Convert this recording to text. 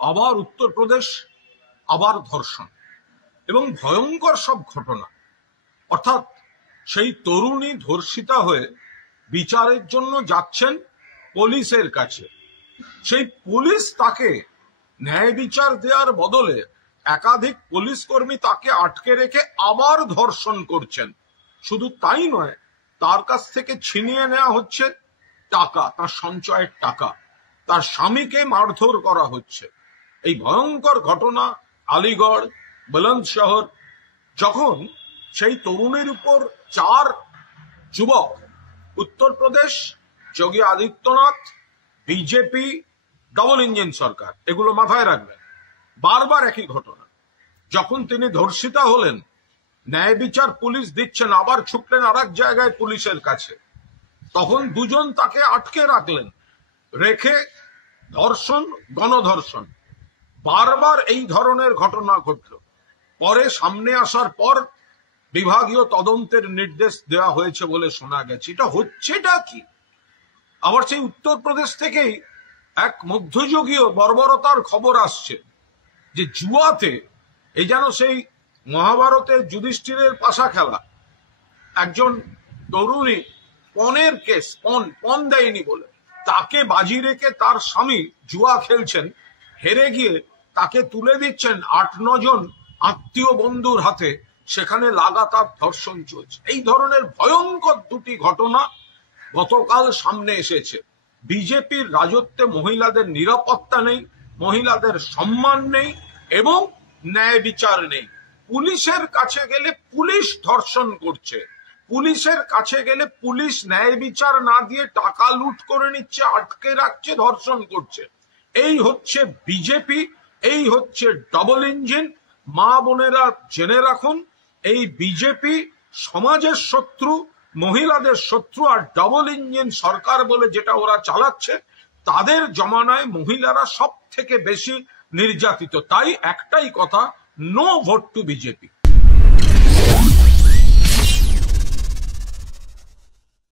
আবার উত্তরপ্রদেশ, আবার ধর্ষণ এবং ভয়ঙ্কর সব ঘটনা। অর্থাৎ সেই তরুণী ধর্ষিতা হয়ে বিচারের জন্য যাচ্ছেন পুলিশের কাছে, সেই পুলিশ তাকে ন্যায় বিচার দেওয়ার বদলে একাধিক পুলিশ কর্মী তাকে আটকে রেখে আবার ধর্ষণ করছেন। শুধু তাই নয়, তার কাছ থেকে ছিনিয়ে নেওয়া হচ্ছে টাকা, তার সঞ্চয়ের টাকা, তার স্বামীকে মারধর করা হচ্ছে। এই ভয়ঙ্কর ঘটনা আলিগড়, বুলন্দশহর। যখন সেই তরুণীর উপর 4 যুবক, Uttar Pradesh, Yogi Adityanath, BJP, double engine সরকার, এগুলো মাথায় রাখবেন, বারবার একই ঘটনা। যখন তিনি ধর্ষিতা হলেন, ন্যায় বিচার পুলিশ দিচ্ছেন, আবার ছুটলেন আর এক জায়গায় পুলিশের কাছে, তখন দুজন তাকে আটকে রাখলেন, রেখে ধর্ষণ, গণধর্ষণ, বারবার এই ধরনের ঘটনা ঘটল। পরে সামনে আসার পর বিভাগীয় তদন্তের নির্দেশ দেওয়া হয়েছে বলে শোনা গেছে। এটা হচ্ছেটা কি? আবার সেই উত্তরপ্রদেশ থেকেই এক মধ্যযুগীয় বর্বরতার খবর আসছে যে জুয়াতে, এই যেন সেই মহাভারতের যুধিষ্ঠিরের পাশা খেলা, একজন তরুণী পণের কেস, পণ দেয়নি বলে তাকে বাজি রেখে তার স্বামী জুয়া খেলছেন, হেরে গিয়ে তাকে তুলে দিচ্ছেন 8-9 জন আত্মীয় বন্ধুর হাতে, সেখানে লাগাতার ধর্ষণ চলছে। এই ধরনের ভয়ঙ্কর দুটি ঘটনা গতকাল সামনে এসেছে। বিজেপির রাজত্বে মহিলাদের নিরাপত্তা নেই, মহিলাদের সম্মান নেই এবং ন্যায় বিচার নেই। পুলিশের কাছে গেলে পুলিশ ধর্ষণ করছে, পুলিশের কাছে গেলে পুলিশ ন্যায় বিচার না দিয়ে টাকা লুট করে নিচ্ছে, আটকে রাখছে, ধর্ষণ করছে। এই হচ্ছে বিজেপি, এই হচ্ছে ডবল ইঞ্জিন। মা বোনেরা জেনে রাখুন, এই বিজেপি সমাজের শত্রু, মহিলাদের শত্রু। আর ডবল ইঞ্জিন সরকার বলে যেটা ওরা চালাচ্ছে, তাদের জমানায় মহিলারা সব থেকে বেশি নির্যাতিত। তাই একটাই কথা, নো ভোট টু বিজেপি।